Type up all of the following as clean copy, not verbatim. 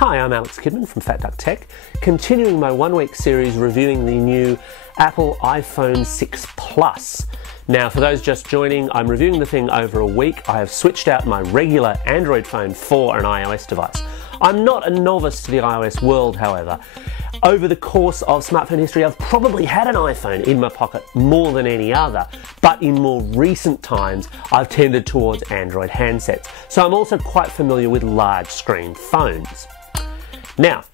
Hi, I'm Alex Kidman from Fat Duck Tech, continuing my one-week series reviewing the new Apple iPhone 6 Plus. Now, for those just joining, I'm reviewing the thing over a week. I have switched out my regular Android phone for an iOS device. I'm not a novice to the iOS world, however. Over the course of smartphone history, I've probably had an iPhone in my pocket more than any other, but in more recent times, I've tended towards Android handsets. So I'm also quite familiar with large screen phones. Now,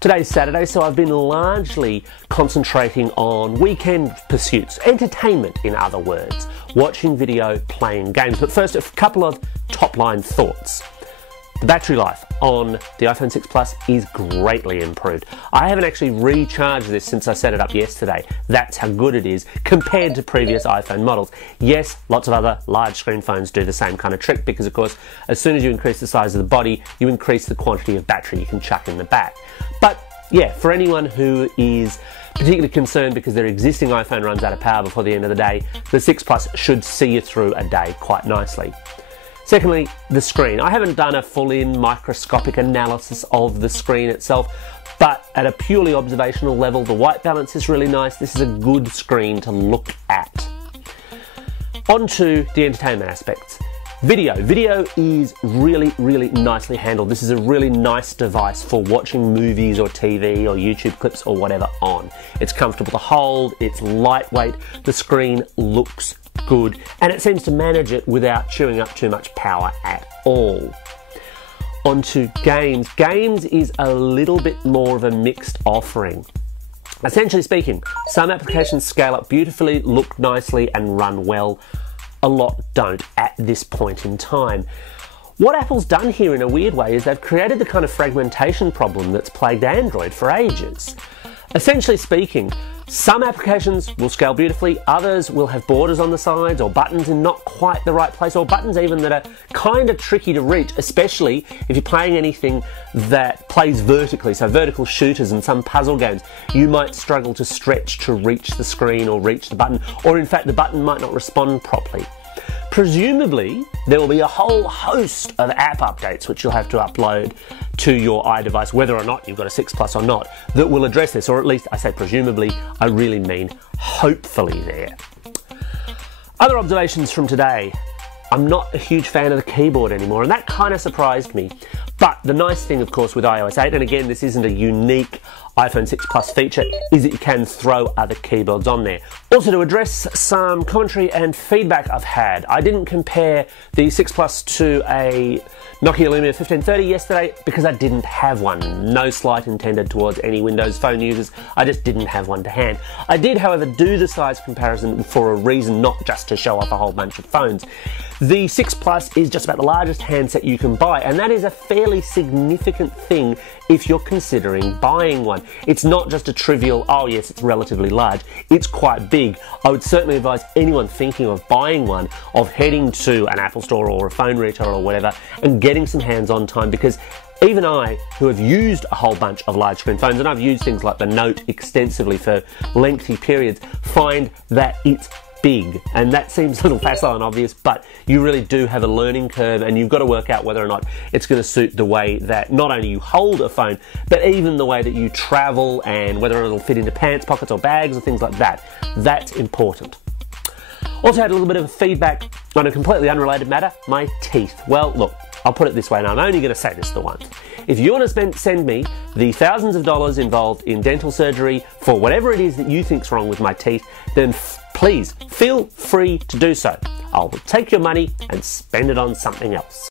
today's Saturday, so I've been largely concentrating on weekend pursuits, entertainment in other words, watching video, playing games. But first, a couple of top-line thoughts. The battery life on the iPhone 6 Plus is greatly improved. I haven't actually recharged this since I set it up yesterday. That's how good it is compared to previous iPhone models. Yes, lots of other large screen phones do the same kind of trick because, of course, as soon as you increase the size of the body, you increase the quantity of battery you can chuck in the back. But yeah, for anyone who is particularly concerned because their existing iPhone runs out of power before the end of the day, the 6 Plus should see you through a day quite nicely. Secondly, the screen. I haven't done a full-in microscopic analysis of the screen itself, but at a purely observational level, the white balance is really nice. This is a good screen to look at. On to the entertainment aspects. Video. Video is really, really nicely handled. This is a really nice device for watching movies or TV or YouTube clips or whatever on. It's comfortable to hold, it's lightweight, the screen looks good, and it seems to manage it without chewing up too much power at all. On to games. Games is a little bit more of a mixed offering. Essentially speaking, some applications scale up beautifully, look nicely, and run well. A lot don't at this point in time. What Apple's done here in a weird way is they've created the kind of fragmentation problem that's plagued Android for ages. Essentially speaking, some applications will scale beautifully, others will have borders on the sides or buttons in not quite the right place, or buttons even that are kind of tricky to reach, especially if you're playing anything that plays vertically, so vertical shooters and some puzzle games. You might struggle to stretch to reach the screen or reach the button, or in fact the button might not respond properly. Presumably, there will be a whole host of app updates which you'll have to upload to your iDevice, whether or not you've got a 6 Plus or not, that will address this, or at least I say presumably, I really mean hopefully there. Other observations from today. I'm not a huge fan of the keyboard anymore, and that kind of surprised me. But the nice thing, of course, with iOS 8, and again, this isn't a unique iPhone 6 Plus feature, is that you can throw other keyboards on there. Also, to address some commentary and feedback I've had, I didn't compare the 6 Plus to a Nokia Lumia 1530 yesterday because I didn't have one. No slight intended towards any Windows Phone users, I just didn't have one to hand. I did, however, do the size comparison for a reason, not just to show off a whole bunch of phones. The 6 Plus is just about the largest handset you can buy, and that is a fairly significant thing if you're considering buying one. It's not just a trivial, oh yes, it's relatively large, it's quite big. I would certainly advise anyone thinking of buying one of heading to an Apple store or a phone retailer or whatever and getting some hands-on time, because even I, who have used a whole bunch of large screen phones, and I've used things like the Note extensively for lengthy periods, find that it's big, and that seems a little facile and obvious, but you really do have a learning curve, and you've got to work out whether or not it's going to suit the way that not only you hold a phone, but even the way that you travel, and whether it'll fit into pants pockets or bags or things like that. That's important. Also had a little bit of feedback on a completely unrelated matter, my teeth. Well, look, I'll put it this way, and I'm only going to say this the once. If you want to send me the thousands of dollars involved in dental surgery for whatever it is that you think's wrong with my teeth, then please feel free to do so. I'll take your money and spend it on something else.